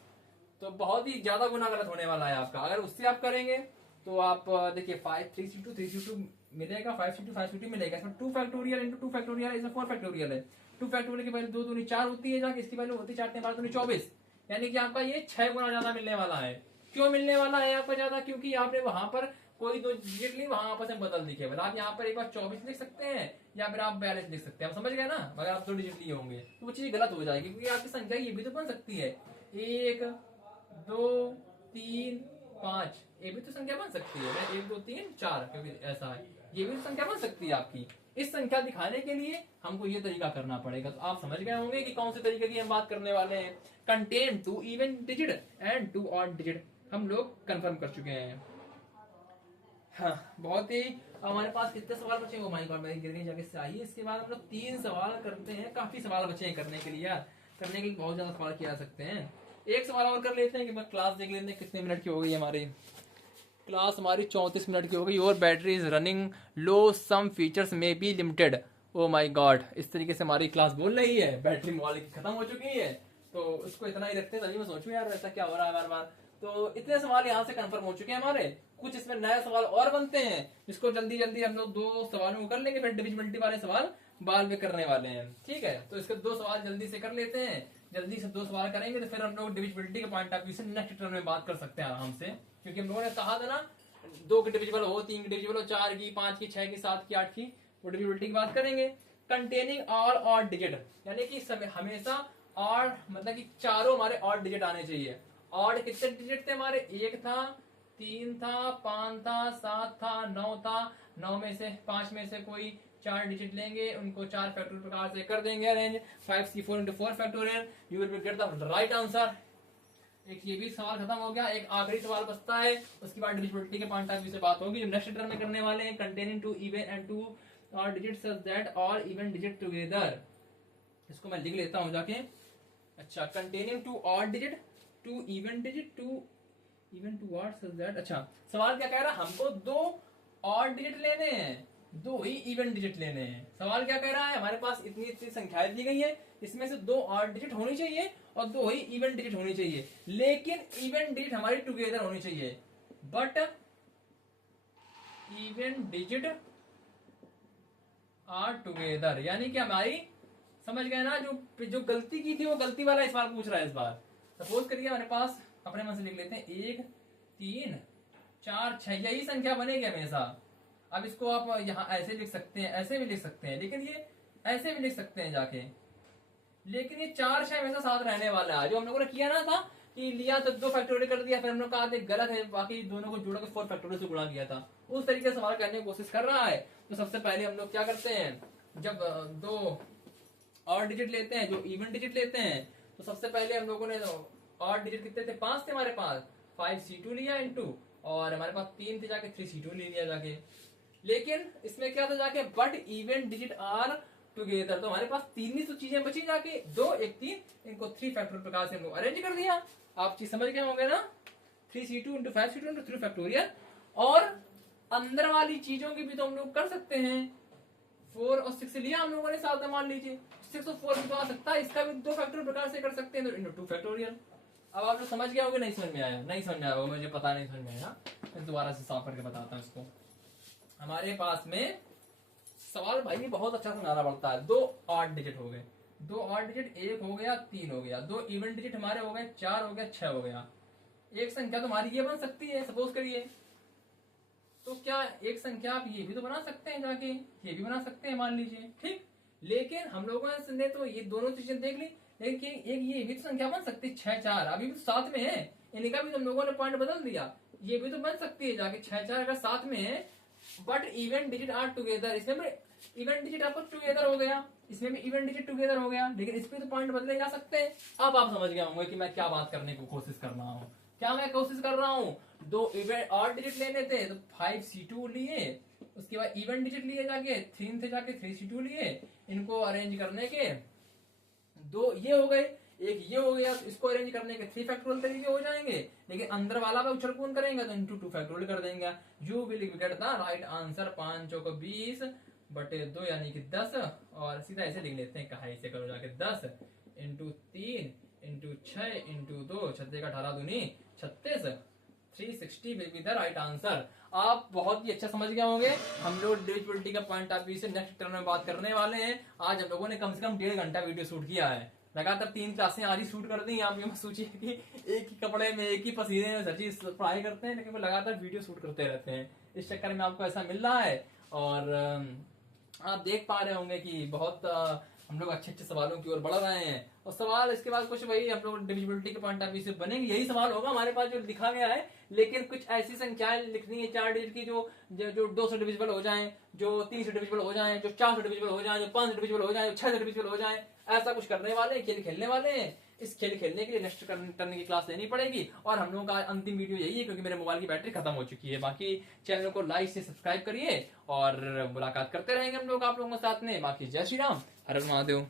तो बहुत ही ज्यादा गुना गलत होने वाला है आपका। अगर उससे आप करेंगे तो आप देखिए 3c2 मिलेगा, 5c2 मिलेगा, इसमें 2 फैक्टोरियल इंटू 2 फैक्टोरियल, इसमें 4 फैक्टोरियल है। 2 फैक्टोरियल की वैल्यू 2 दूनी 4 होती है, जाके इसकी वैल्यू होती है 4 3 12 दूनी 24, यानी कि आपका ये 6 गुना ज्यादा मिलने वाला है। क्यों मिलने वाला है आपका ज्यादा, क्योंकि आपने वहां पर कोई 2 डिजिट ली, वहां आपस में बदल दी केवल। आप यहाँ पर एक बार 24 लिख सकते हैं या फिर आप 42 लिख सकते हैं, आप समझ गए ना। अगर आप 2 डिजिट लिए होंगे तो वो चीज गलत हो जाएगी, क्योंकि आपकी संख्या ये भी तो बन सकती है 1 2 3 5, ये भी तो संख्या बन सकती है 1 2 3 4, क्योंकि ऐसा है, ये भी तो संख्या बन सकती है आपकी। इस संख्या दिखाने के लिए हमको ये तरीका करना पड़ेगा। तो आप समझ गए होंगे कि कौन से तरीके की हम बात करने वाले हैं। Contain 2 even digit and 2 odd digit हम लोग कंफर्म कर चुके हैं। हाँ, बहुत ही हमारे पास कितने सवाल बचे, वो माइक और मेरी गिर गई जगह से आई। इसके बाद हम लोग 3 सवाल करते हैं, काफी सवाल बचे हैं करने के लिए यार। करने के लिए बहुत ज्यादा सवाल किया जा सकते हैं। एक सवाल और कर लेते हैं कि क्लास देख लेते हैं कितने मिनट की हो गई हमारी क्लास। हमारी 34 मिनट की हो गई। और battery is running low, some features may be limited. Oh my god, इस तरीके से हमारी क्लास बोल रही है, बैटरी मोबाइल की खत्म हो चुकी है। तो इसको इतना ही रखते हैं, तभी मैं सोचूं यार ऐसा क्या हो रहा है बार बार। तो इतने सवाल यहाँ से कंफर्म हो चुके हैं हमारे। कुछ इसमें नए सवाल और बनते हैं, जिसको जल्दी जल्दी हम लोग 2 सवालों को कर लेंगे, फिर डिविजिबिलिटी वाले सवाल बाद में करने वाले हैं। ठीक है, तो इसके 2 सवाल जल्दी से कर लेते हैं। जल्दी से 2 सवाल करेंगे तो फिर हम लोग डिविजिबिलिटी के पॉइंट ऑफ व्यू से नेक्स्ट टर्म में बात कर सकते हैं आराम से। क्योंकि हम लोगों ने कहा था ना 2 की डिविजिबल हो, 3 की डिविजिबल हो, 4 की, 5 की, 6 की, 7 की, 8 की, वो डिविजिबिलिटी की बात करेंगे। कंटेनिंग ऑल ऑड डिजिट, यानी कि हमेशा ऑड, मतलब कि चारों हमारे ऑड डिजिट आने चाहिए। ऑड कितने डिजिट थे हमारे? 1 था, 3 था, 5 था, 7 था, 9 था। 9 में से 5 में से कोई 4 डिजिट लेंगे, उनको 4 फैक्टोरियल प्रकार से कर देंगे arrange. 5c4 into 4 factorial, you will get the right answer. एक ये भी सवाल खत्म हो गया। एक आखिरी सवाल बचता है, उसके बाद डिविजिबिलिटी के पॉइंट ऑफ व्यू से बात होगी, जो नेक्स्ट टर्म में करने वाले हैं। Containing 2 even and 2 odd digit such that all even digit together. इसको मैं लिख लेता हूं जाके। अच्छा, containing 2 odd digit, 2 even digit, 2 even 2 odd such that. अच्छा, सवाल क्या कह रहा है? हमको 2 ऑड डिजिट लेने हैं, 2 ही इवन डिजिट लेने हैं। सवाल क्या कह रहा है? हमारे पास इतनी इतनी संख्याएं दी गई है, इसमें से 2 ऑड डिजिट होनी चाहिए और 2 ही इवन डिजिट होनी चाहिए। लेकिन इवन डिजिट हमारी टुगेदर होनी चाहिए, but even digit are together. यानी कि हमारी, समझ गए ना, जो गलती की थी वो गलती वाला सवाल पूछ रहा है इस बार। सपोज करिए हमारे पास, अपने मन से लिख लेते हैं, 1 3 4 6, यही संख्या बनेगी हमेशा। अब इसको आप यहाँ ऐसे लिख सकते हैं, ऐसे भी लिख सकते हैं, लेकिन ये ऐसे भी लिख सकते हैं जाके। लेकिन ये 4 6 हमेशा साथ रहने वाला है। जो हम लोगों ने किया ना था कि लिया तो 2 फैक्टोरियल कर दिया, फिर हम लोग कहा गलत है, बाकी दोनों को जोड़ा के 4 फैक्टोरियल से गुणा किया था। उस तरीके से सवाल करने की कोशिश कर रहा है। तो सबसे पहले हम लोग क्या करते हैं, जब 2 ऑड डिजिट लेते हैं, जो इवन डिजिट लेते हैं, तो सबसे पहले हम लोगों ने ऑड डिजिट कितने थे? 5 थे हमारे पास। 5c2 लिया इनटू, और हमारे पास 3 थे जाके 3c2 ले लिया जाके। लेकिन इसमें क्या था जाके, but even digit are together. तो हमारे पास 3 ही तो चीजें बची जाके, 2 1 3, इनको 3 फैक्टोरियल प्रकार से हम लोग अरेंज कर दिया। आप चीज समझ गए होंगे ना? 3c2 into 5c2 into 3 factorial. और अंदर वाली चीजों की भी तो हम लोग कर सकते हैं। 4 और 6 लिया हम लोगों ने साथ में, मान लीजिए 6 और 4 भी तो आ सकता है, इसका भी 2 फैक्टोरियल प्रकार से कर सकते हैं, तो इंटू 2 फैक्टोरियल। अब आप लोग समझ गए होंगे, नहीं समझ में आया? नहीं समझ में आया, मुझे पता नहीं समझ में आया। मैं दोबारा से साफ करके बताता हूँ इसको। हमारे पास में सवाल भाई बहुत अच्छा समझाना पड़ता है। 2 ऑड डिजिट हो गए, 2 ऑड डिजिट, 1 हो गया, 3 हो गया, 2 इवन डिजिट हमारे हो गए, 4 हो गया, 6 हो गया। एक संख्या तो हमारी ये बन सकती है, सपोज करिए। तो क्या एक संख्या आप ये भी तो बना सकते हैं जाके, ये भी बना सकते हैं मान लीजिए, ठीक। लेकिन हम लोगों ने तो ये दोनों चीजें देख ली, लेकिन एक ये भी तो संख्या बन सकती है 6 4, अभी भी तो साथ में है, इनका भी तो हम लोगों ने पॉइंट बदल दिया। ये भी तो बन सकती है जाके 6 4 अगर साथ में है, but even digit are together. इसमें भी इवन डिजिट आपको टुगेदर हो गया, इसमें भी इवन डिजिट टुगेदर हो गया, लेकिन इस पे तो पॉइंट बदले जा सकते हैं। अब आप समझ गए होंगे कि मैं क्या बात करने की कोशिश कर रहा हूँ। क्या मैं कोशिश कर रहा हूँ, 2 इवन ऑड डिजिट लेने थे तो 5c2 लिए, उसके बाद इवन डिजिट लिए जाके 3 थे जाके 3c2 लिए, इनको अरेंज करने के 2 ये हो गए, एक ये हो गया, तो इसको अरेंज करने के 3 फैक्टोरियल तरीके हो जाएंगे। लेकिन अंदर वाला का उछल कूद करेंगे तो इंटू 2 फैक्टोरियल कर देंगे। You will get the right answer 5 चौको 20 बटे 2 यानी कि 10। और सीधा ऐसे लिख लेते हैं, कहा इसे करो जाके 10 इंटू 3 इंटू 6 इंटू 2, 6 का 18 दूनी 36, 360 will be the right answer. आप बहुत ही अच्छा समझ गए होंगे। हम लोग डिविजिबिलिटी का पॉइंट ऑफ व्यू से नेक्स्ट टर्म में बात करने वाले हैं। आज हम लोगों ने कम से कम 1.5 घंटा वीडियो शूट किया है, लगातार 3 क्लासें आज ही शूट कर दी। आप ये मत सोचिए कि एक ही कपड़े में एक ही पसीने में सची पढ़ाई करते हैं, लेकिन वो लगातार वीडियो शूट करते रहते हैं। इस चक्कर में आपको ऐसा मिल रहा है। और आप देख पा रहे होंगे कि बहुत हम लोग अच्छे अच्छे सवालों की ओर बढ़ रहे हैं। और सवाल इसके बाद कुछ वही हम लोग डिविजिबिलिटी के पॉइंट ऑफ व्यू से बनेंगे, यही सवाल होगा हमारे पास जो लिखा गया है। लेकिन कुछ ऐसी संख्याएं लिखनी है 4 डिजिट की जो 2 से डिविजिबल हो जाएं, जो 3 से डिविजिबल हो जाएं, जो 4 से डिविजिबल हो जाएं, जो 5 से डिविजिबल हो जाएं, जो 6 से डिविजिबल हो जाएं। ऐसा कुछ करने वाले हैं, खेल खेलने वाले हैं। इस खेल खेलने के लिए नेक्स्ट करने की क्लास लेनी पड़ेगी। और हम लोगों का अंतिम वीडियो यही है, क्योंकि मेरे मोबाइल की बैटरी खत्म हो चुकी है। बाकी चैनल को लाइक से सब्सक्राइब करिए और मुलाकात करते रहेंगे हम लोग आप लोगों के साथ में। बाकी जय श्री राम, हर हर महादेव।